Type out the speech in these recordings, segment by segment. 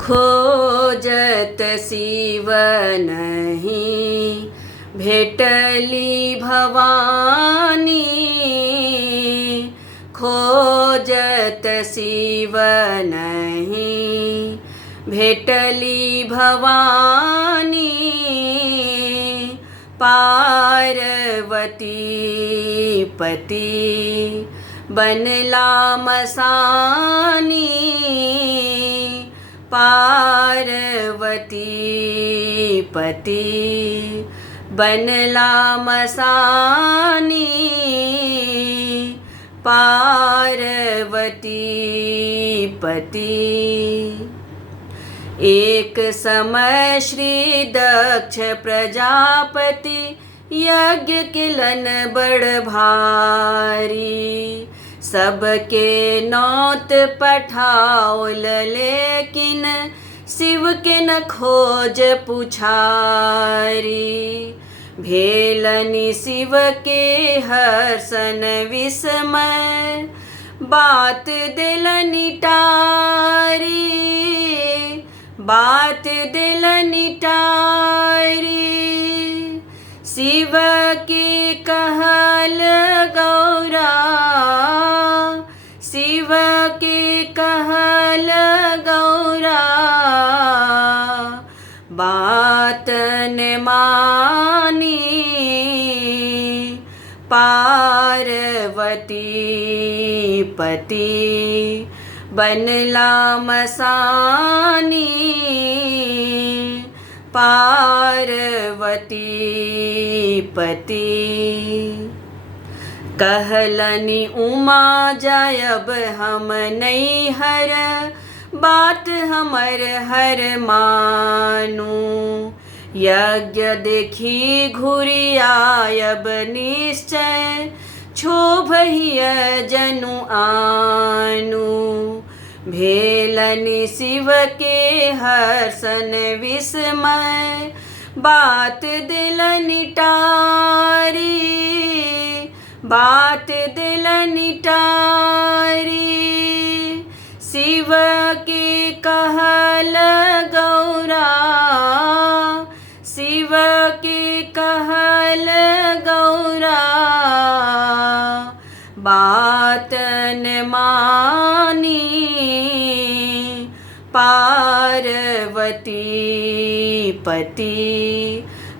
खोजत शिव नहीं भेटली भवानी, खोजत शिव नहीं भेटली भवानी, पार्वती पति बनला मसानी, पार्वती पति बनला मसानी, पार्वती पति। एक समय श्री दक्ष प्रजापति यज्ञ किलन बड़ भारी, सबके नौत पठाओल लेकिन शिव के न खोज पुछारी, भेलनि शिव के हर्षन विस्मय बात दिलनि टारी, बात दिलनि टारी, शिव के कहल गौरा, शिव के कहल गौरा, बात न मानी, पार्वती पति बनला मसानी, पार्वती पति। कहलनि उमा जायब हम नैहर, बात हमर हर मानू, यज्ञ देखी घुरी आयब निश्चय, क्षोभहिय जनु आनू, भेलनि शिव के हर्षन विस्मय बात दिलनि टारी, बात दिलनि टारी, शिव के कहल गौरा, शिव के कहल गौरा, बात न मानी, पार्वती पति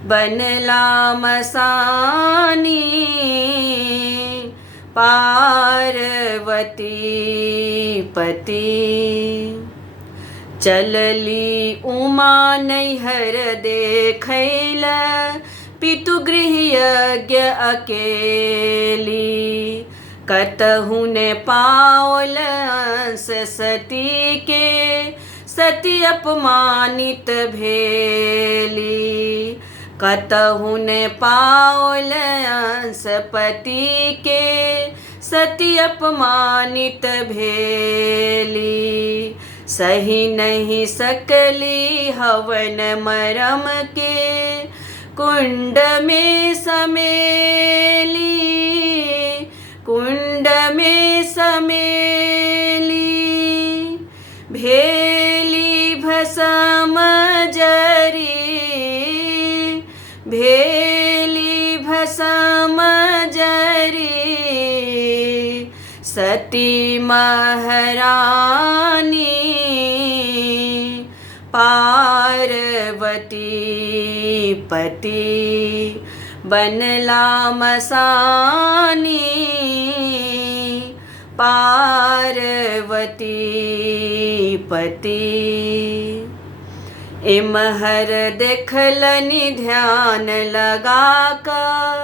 बनला मसानी, पार्वती पति। चलली उमा नैहर देखैल, पितुगृह यज्ञ अकेली, कतहु ने पाओल अंश सती के, सती अपमानित भेली, कतहु ने पाओल अंश पति के, सती अपमानित भेली, सही नहीं सकली हवन मरम के, कुंड में समेली, कुंड में समेली, भेली भस्म जरी, भेली भस्म जरी, सती महारानी, पार्वती पति बनला मसानी, पार्वती पति। इमहर देखलनि ध्यान लगाकर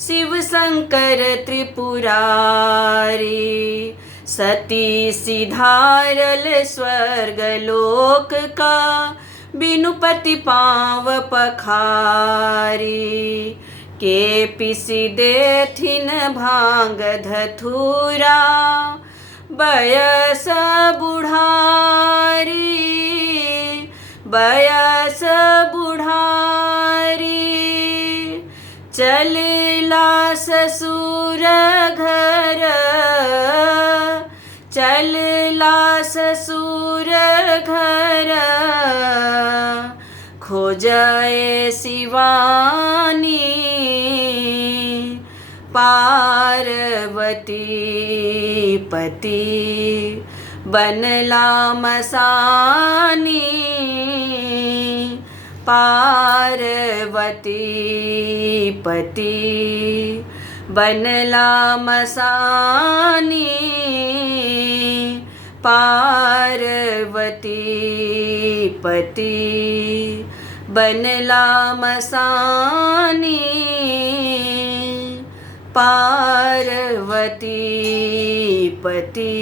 शिव शंकर त्रिपुरारी, सती सिधारल स्वर्ग लोक का, बिनु पति पाँव पखारी, के पिसी देथिन भांग धथुरा, बयस बुढ़ारी, बयस बुढ़ारी, चलला ससुर घर, चल चलला ससुर घर, खोजए शिवानी, पार्वती पति बनला मसानी, पार्वती पति बनला मसानी, पार्वती पति बनला मसानी, पार्वती पति